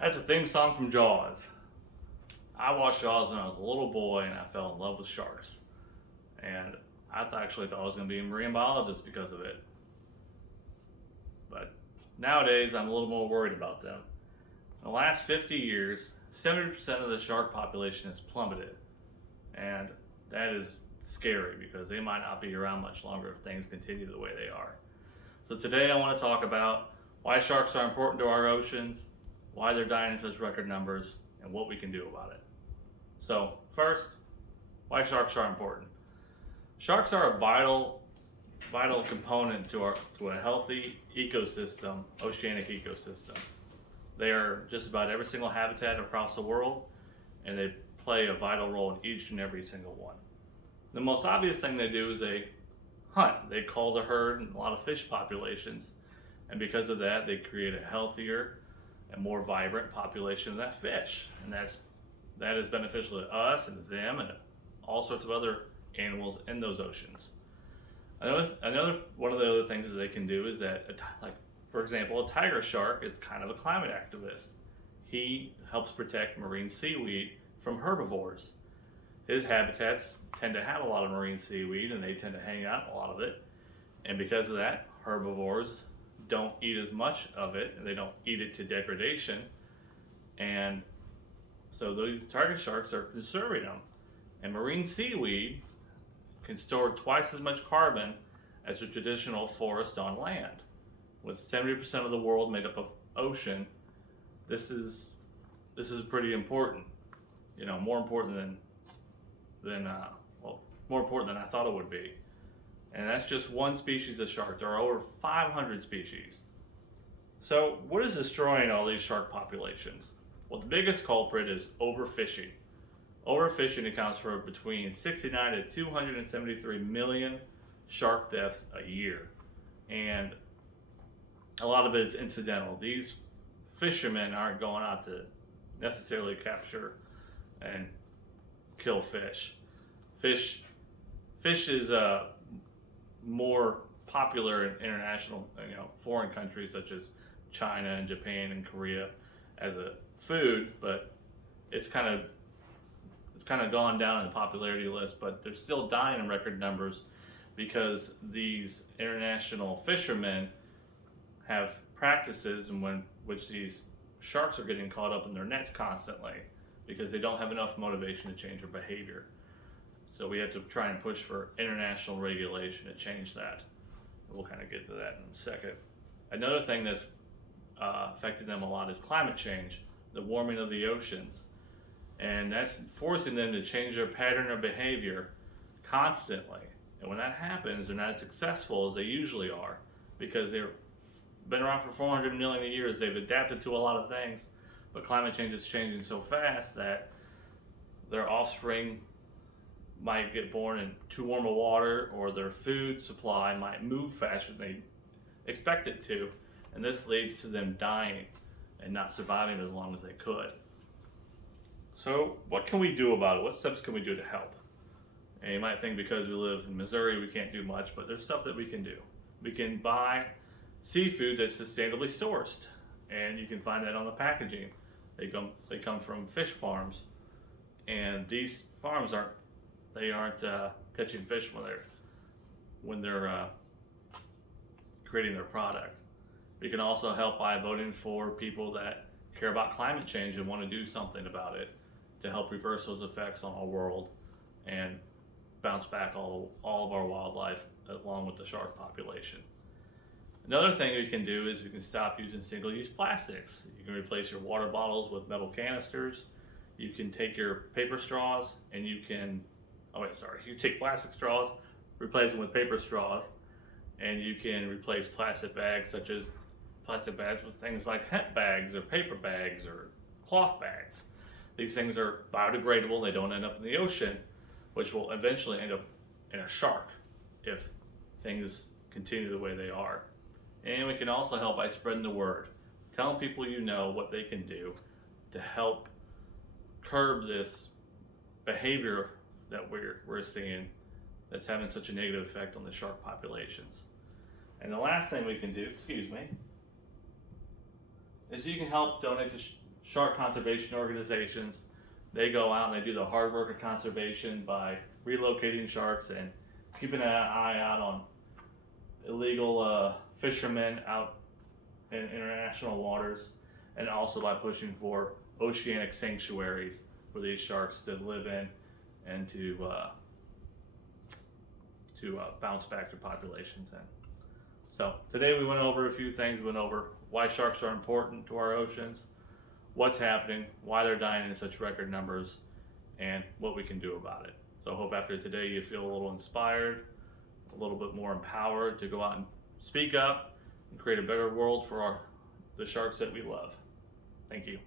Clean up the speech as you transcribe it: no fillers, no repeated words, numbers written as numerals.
That's a theme song from Jaws. I watched Jaws when I was a little boy and I fell in love with sharks. And actually thought I was going to be a marine biologist because of it. But nowadays I'm a little more worried about them. In the last 50 years, 70% of the shark population has plummeted. And that is scary because they might not be around much longer if things continue the way they are. So today I want to talk about why sharks are important to our oceans, why they're dying in such record numbers, and what we can do about it. So first, why sharks are important. Sharks are a vital component to a healthy ecosystem, oceanic ecosystem. They are just about every single habitat across the world, and they play a vital role in each and every single one. The most obvious thing they do is they hunt. They cull the herd in a lot of fish populations, and because of that, they create a healthier and more vibrant population of that fish, and that is beneficial to us and to them and all sorts of other animals in those oceans. Another one of the other things that they can do is that, like for example, a tiger shark is kind of a climate activist. He helps protect marine seaweed from herbivores. His habitats tend to have a lot of marine seaweed and they tend to hang out in a lot of it. And because of that, herbivores don't eat as much of it and they don't eat it to degradation. And so these tiger sharks are conserving them. And marine seaweed can store twice as much carbon as a traditional forest on land. With 70% of the world made up of ocean, this is pretty important. You know, more important more important than I thought it would be. And that's just one species of shark. There are over 500 species. So what is destroying all these shark populations? Well, the biggest culprit is overfishing. Overfishing accounts for between 69 to 273 million shark deaths a year. And a lot of it is incidental. These fishermen aren't going out to necessarily capture and kill fish. Fish is more popular in international, foreign countries such as China and Japan and Korea as a food, but it's kind of gone down in the popularity list, but they're still dying in record numbers because these international fishermen have practices in which these sharks are getting caught up in their nets constantly because they don't have enough motivation to change their behavior. So we have to try and push for international regulation to change that. We'll kind of get to that in a second. Another thing that's affecting them a lot is climate change, the warming of the oceans. And that's forcing them to change their pattern of behavior constantly. And when that happens, they're not as successful as they usually are because they've been around for 400 million years. They've adapted to a lot of things, but climate change is changing so fast that their offspring might get born in too warm of water, or their food supply might move faster than they expect it to. And this leads to them dying and not surviving as long as they could. So what can we do about it? What steps can we do to help? And you might think because we live in Missouri we can't do much, but there's stuff that we can do. We can buy seafood that's sustainably sourced, and you can find that on the packaging. They come from fish farms, and these farms aren't catching fish when they're creating their product. We can also help by voting for people that care about climate change and want to do something about it to help reverse those effects on our world and bounce back all of our wildlife along with the shark population. Another thing we can do is we can stop using single-use plastics. You can replace your water bottles with metal canisters. You can take your paper straws and you take plastic straws, replace them with paper straws, and you can replace plastic bags with things like hemp bags or paper bags or cloth bags. These things are biodegradable. They don't end up in the ocean, which will eventually end up in a shark if things continue the way they are. And we can also help by spreading the word, telling people you know what they can do to help curb this behavior that we're seeing that's having such a negative effect on the shark populations. And the last thing we can do, is you can help donate to shark conservation organizations. They go out and they do the hard work of conservation by relocating sharks and keeping an eye out on illegal fishermen out in international waters, and also by pushing for oceanic sanctuaries for these sharks to live in and to bounce back their populations in. So today we went over a few things. We went over why sharks are important to our oceans, what's happening, why they're dying in such record numbers, and what we can do about it. So I hope after today you feel a little inspired, a little bit more empowered to go out and speak up and create a better world for the sharks that we love. Thank you.